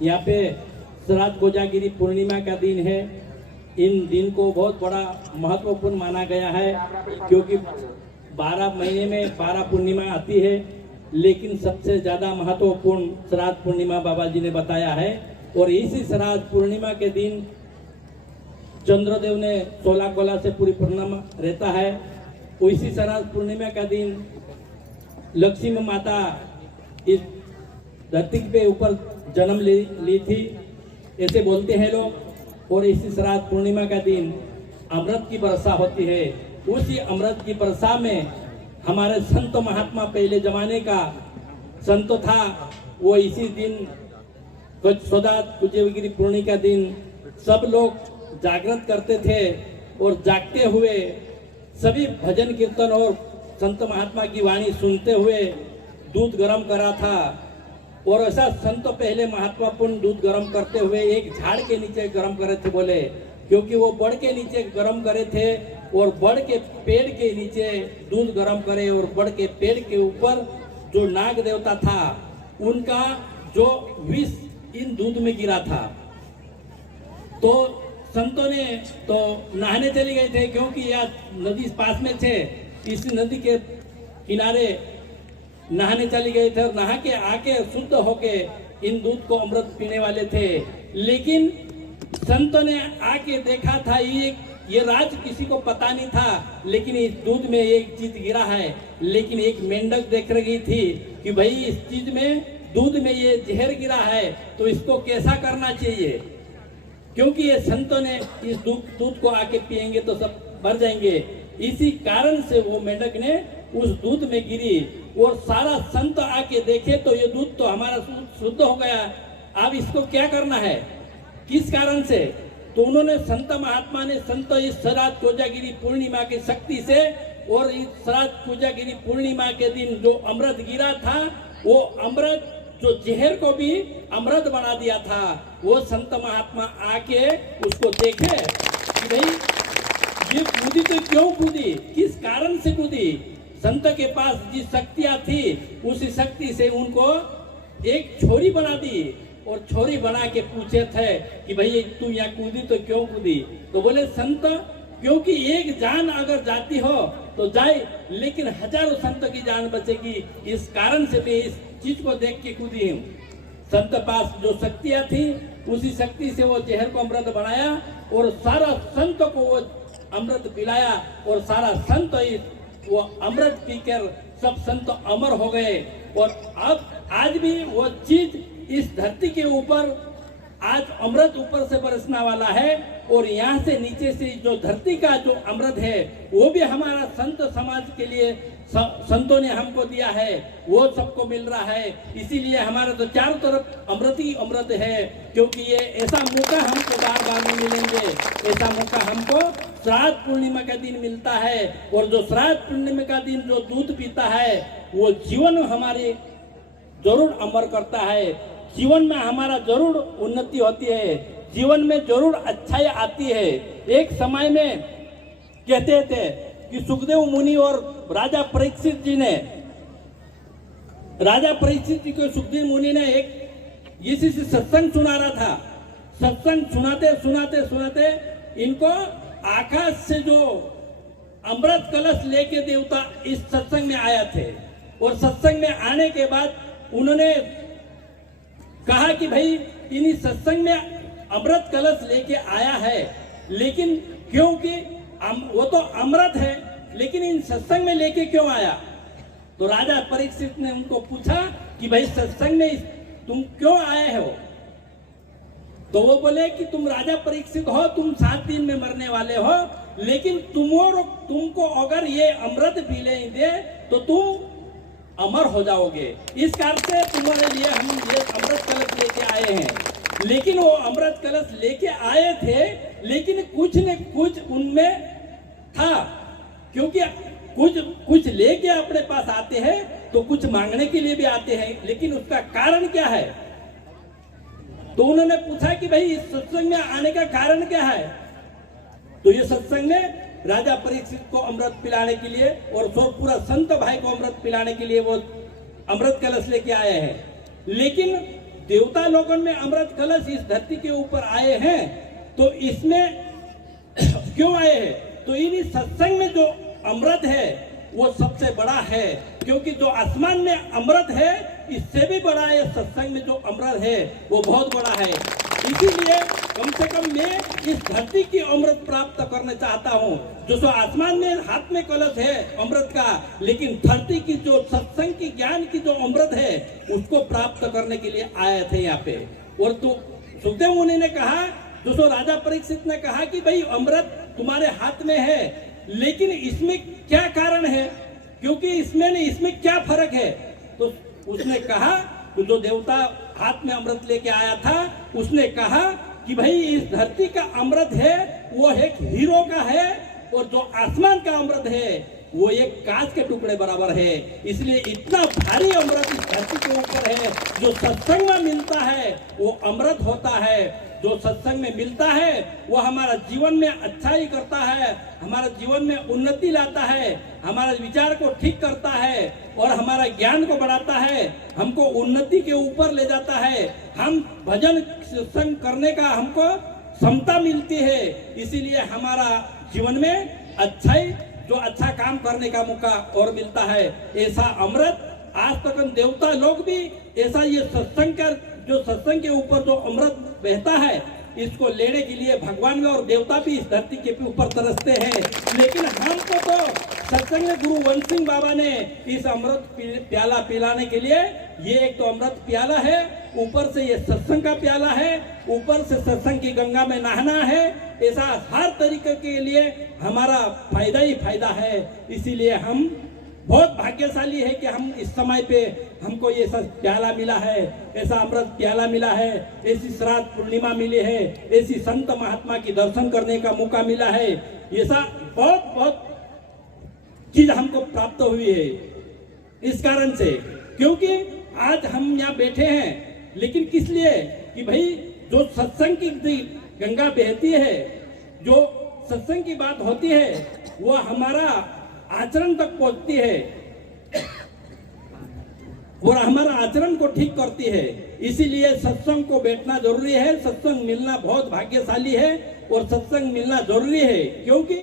यहाँ पे श्राद्ध कोजागिरी पूर्णिमा का दिन है। इन दिन को बहुत बड़ा महत्वपूर्ण माना गया है, क्योंकि 12 महीने में 12 पूर्णिमा आती है, लेकिन सबसे ज़्यादा महत्वपूर्ण श्राद्ध पूर्णिमा बाबा जी ने बताया है। और इसी श्राद्ध पूर्णिमा के दिन चंद्रदेव ने 16 कोला से पूरी पूर्णिमा रहता है। इसी श्राद्ध पूर्णिमा का दिन लक्ष्मी माता इस धरती पे ऊपर जन्म ली थी, ऐसे बोलते हैं लोग। और इसी श्राद्ध पूर्णिमा का दिन अमृत की वर्षा होती है। उसी अमृत की वर्षा में हमारे संत महात्मा पहले जमाने का संत था, वो इसी दिन श्राद्ध कोजागिरी पूर्णिमा का दिन सब लोग जागृत करते थे और जागते हुए सभी भजन कीर्तन और संत महात्मा की वाणी सुनते हुए दूध गर्म करा था। और ऐसा संत पहले महत्वपूर्ण दूध गर्म करते हुए एक झाड़ के नीचे गर्म करे थे बोले, क्योंकि वो बड़ के नीचे गर्म करे थे और बड़ के पेड़ के नीचे दूध गर्म करे। और बड़ के पेड़ के ऊपर जो नाग देवता था उनका जो विष इन दूध में गिरा था। तो संतों ने तो नहाने चले गए थे, क्योंकि यह नदी पास में थे। इस नदी के किनारे नहाने चले गए थे और नहा के आके शुद्ध होके इन दूध को अमृत पीने वाले थे। लेकिन संतों ने आके देखा था, ये राज किसी को पता नहीं था, लेकिन इस दूध में एक चीज गिरा है। लेकिन एक मेंढक देख रही थी कि भाई इस चीज में दूध में ये जहर गिरा है, तो इसको कैसा करना चाहिए, क्योंकि ये संतों ने इस दूध को आके पिएंगे तो सब मर जाएंगे। इसी कारण से वो मेंढक ने उस दूध में गिरी और सारा संत आके देखे तो ये दूध तो हमारा शुद्ध हो गया, अब इसको क्या करना है, किस कारण से। तो उन्होंने संत महात्मा ने संत इस श्राद्ध कोजागिरी पूर्णिमा की शक्ति से और इस श्राद्ध कोजागिरी पूर्णिमा के दिन जो अमृत गिरा था, वो अमृत जो जहर को भी अमृत बना दिया था, वो संत महात्मा आके उसको देखे कि भाई ये कूदी तो क्यों कूदी, किस कारण से कूदी। संत के पास जिस शक्तियां थी उसी शक्ति से उनको एक छोरी बना दी और छोरी बना के पूछे थे कि भाई तू यहाँ कूदी तो क्यों कूदी। तो बोले संत, क्योंकि एक जान अगर जाती हो तो जाए, लेकिन हजारों संत की जान बचेगी, इस कारण से मैं इस चीज को देख के कूदी हूँ। संत पास जो शक्तियां थी उसी शक्ति से वो जहर को अमृत बनाया और सारा संत को वो अमृत पिलाया और सारा संत वो अमृत पीकर सब संत अमर हो गए। और अब आज भी वो चीज इस धरती के ऊपर आज अमृत ऊपर से बरसने वाला है और यहाँ से नीचे से जो धरती का जो अमृत है वो भी हमारा संत समाज के लिए संतों ने हमको दिया है, वो सबको मिल रहा है। इसीलिए हमारे तो चारों तरफ अमृत ही अमृत है, क्योंकि ये ऐसा मौका हमको बार बार नहीं मिलेंगे। ऐसा मौका हमको श्राद्ध पूर्णिमा का दिन मिलता है और जो श्राद्ध पूर्णिमा का दिन जो दूध पीता है वो जीवन हमारे जरूर अमर करता है, जीवन में हमारा जरूर उन्नति होती है, जीवन में जरूर अच्छाई आती है। एक समय में कहते थे कि सुखदेव मुनि और राजा परीक्षित जी को सुखदेव मुनि ने एक इसी से सत्संग सुना रहा था। सत्संग सुनाते सुनाते सुनाते इनको आकाश से जो अमृत कलश लेके देवता इस सत्संग में आया थे और सत्संग में आने के बाद उन्होंने कहा कि भाई इन्हीं सत्संग में अमृत कलश लेके आया है, लेकिन क्योंकि वो तो अमृत है, लेकिन इन सत्संग में लेके क्यों आया। तो राजा परीक्षित ने उनको पूछा कि भाई सत्संग में तुम क्यों आए हो। तो वो बोले कि तुम राजा परीक्षित हो, तुम 7 दिन में मरने वाले हो, लेकिन तुमको अगर ये अमृत पी लेंगे तो तुम अमर हो जाओगे, इस कारण से तुम्हारे लिए हम ये अमृत कलश लेके आए हैं। लेकिन वो अमृत कलश लेके आए थे, लेकिन कुछ न कुछ उनमें था, क्योंकि कुछ लेके अपने पास आते हैं तो कुछ मांगने के लिए भी आते हैं, लेकिन उसका कारण क्या है। तो उन्होंने पूछा कि भाई इस सत्संग में आने का कारण क्या है। तो ये सत्संग में राजा परीक्षित को अमृत पिलाने के लिए और पूरा संत भाई को अमृत पिलाने के लिए वो अमृत कलश लेके आए हैं। लेकिन देवता लोगों में अमृत कलश इस धरती के ऊपर आए हैं, तो इसमें क्यों आए हैं? तो इन सत्संग में जो अमृत है वो सबसे बड़ा है, क्योंकि जो आसमान में अमृत है इससे भी बड़ा है, सत्संग में जो अमृत है वो बहुत बड़ा है। इसीलिए कम से कम मैं इस धरती की अमृत प्राप्त करना चाहता हूँ। जो सो आसमान में हाथ में कलश है अमृत का, लेकिन धरती की जो सत्संग की ज्ञान की जो अमृत है उसको प्राप्त करने के लिए आए थे यहाँ पे। और तो सुखदेव मुनि ने कहा, जो सो राजा परीक्षित ने कहा कि भाई अमृत तुम्हारे हाथ में है, लेकिन इसमें क्या कारण है, क्योंकि इसमें क्या फर्क है? तो उसने कहा, तो जो देवता हाथ में अमृत लेके आया था उसने कहा कि भाई इस धरती का अमृत है वो एक हीरो का है, और जो आसमान का अमृत है वो एक कांच के टुकड़े बराबर है। इसलिए इतना भारी अमृत इस धरती के ऊपर है। जो सत्संग में मिलता है वो अमृत होता है, जो सत्संग में मिलता है वो हमारा जीवन में अच्छाई करता है, हमारा जीवन में उन्नति लाता है, हमारा विचार को ठीक करता है और हमारा ज्ञान को बढ़ाता है, हमको उन्नति के ऊपर ले जाता है। हम भजन सत्संग करने का हमको क्षमता मिलती है, इसीलिए हमारा जीवन में अच्छाई, जो अच्छा काम करने का मौका और मिलता है। ऐसा अमृत आज तक देवता लोग भी ऐसा ये सत्संग कर, जो सत्संग के ऊपर जो अमृत बहता है इसको लेने के लिए भगवान और देवता भी इस धरती के ऊपर तरसते हैं। लेकिन हमको तो सत्संग में गुरु वंश सिंह बाबा ने इस अमृत प्याला पिलाने के लिए, ये एक तो अमृत प्याला है, ऊपर से ये सत्संग का प्याला है, ऊपर से सत्संग की गंगा में नहाना है। ऐसा हर तरीके के लिए हमारा फायदा ही फायदा है। इसीलिए हम बहुत भाग्यशाली है कि हम इस समय पे हमको ये सब प्याला मिला है, ऐसा अमृत प्याला मिला है, ऐसी श्राद्ध पूर्णिमा मिली है, ऐसी संत महात्मा की दर्शन करने का मौका मिला है। ऐसा बहुत बहुत चीज हमको प्राप्त हुई है इस कारण से, क्योंकि आज हम यहाँ बैठे हैं, लेकिन किस लिए? कि भाई जो सत्संग की गंगा बहती है, जो सत्संग की बात होती है वो हमारा आचरण तक पहुंचती है और हमारा आचरण को ठीक करती है। इसीलिए सत्संग को बैठना जरूरी है, सत्संग मिलना बहुत भाग्यशाली है और सत्संग मिलना जरूरी है, क्योंकि